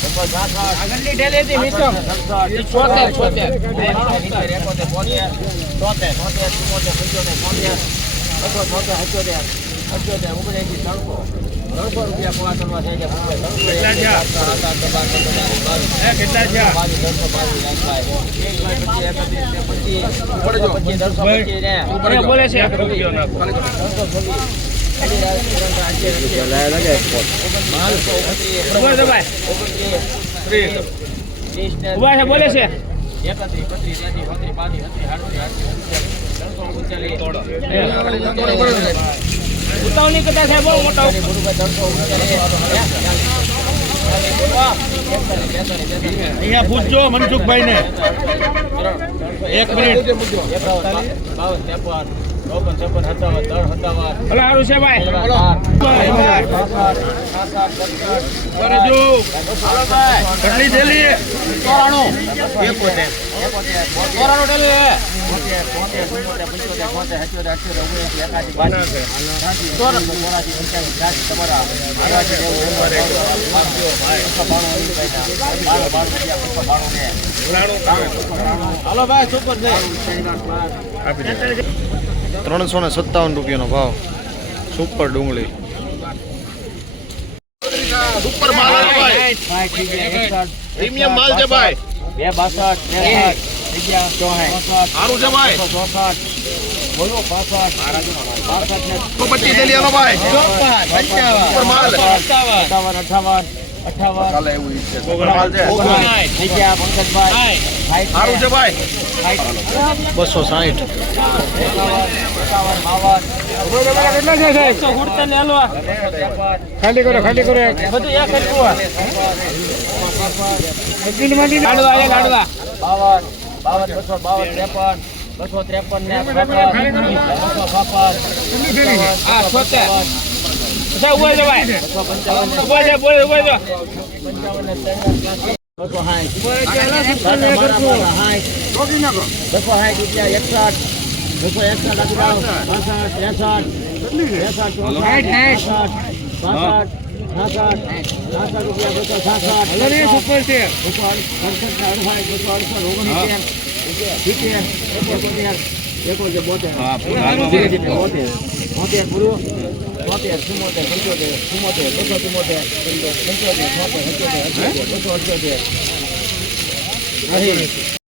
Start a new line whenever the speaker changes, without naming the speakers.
આગળની ઢેલી હતી છોતેર છોતેર.
એકોતેર બોતેર તોતેર તોતેર ચુમ્મોતેર પંચોતેર છોતેર બસો છોતેર અઠ્યોતેર. અઠ્યોતેર ઓગણએંસી ત્રણસો ત્રણસો રૂપિયા કરવા થઈ ગયા
કેટલા છે?
બાવીસ ત્રણસો બાવીસ એક પચીસ એકત્રીસ પચીસ ત્રણસો પચીસ. ને
બોલે છે
ત્રણસો છવ્વીસ ત્રીસ ને
ઊભા છે, બોલે છે. કદાચ છે, બહુ મોટો.
અહીંયા પૂછજો મનસુખભાઈ ને એક મિનિટ.
ચોપન સત્તાવન ત્રણ સત્તાવન
ભલે સારું છે ભાઈ.
કેટલી થેલી
હાલો. ભાઈ. સુપર
ત્રણસો ને સત્તાવન રૂપિયાનો ભાવ. સુપર ડુંગળી. સુપર માલ પ્રીમિયમ માલ છે ભાઈ.
બે બાસઠ ત્રેસઠ અગિયાર ચોસઠ
સારું છે ભાઈ.
ચોસઠ. બોલો પાસઠ પાસઠ ને
તો પચીસ થેલી આલો ભાઈ. સુપર માલ.
અઠાવન અઠાવન અઠાવન.
ચાલે એવું છે. સુપર માલ છે.
થઈ ગયા પંકજભાઈ.
સારું છે ભાઈ. બસો સાઠ
ખાલી કરો ખાલી કરો બધું એક લાડવા લાડવા
બાવન બાવન બસો બાવન ત્રેપન બસો ત્રેપન ને બસો છપ્પન
હા છોતેર. સાહેબ ઊભા ભાઈ.
બસો પંચાવન ને
ઊભા છે બોલે ઊભા છે
પંચાવન બસો સાઠ સાડા બારા બારા સાઠ બસો સાઠ રૂપિયા એકસઠ. બસો એકસઠ આપી દો બાસઠ ત્રેસઠ ત્રેસઠ બાસઠ છાસઠ રૂપિયા બસો છાસઠ
સુપર છે.
બસો અડસઠ અડસાઠ બસો અડસઠ ઓગણસિત્તેર સિત્તેર એકોતેર એકોતેર બોતેર. બોતેર પૂરું. બોતેર ચુમ્મોતેર પંચોતેર ચુમ્મોતેર બસો ચુમ્મોતેર પંચોતેર છોતેર બસો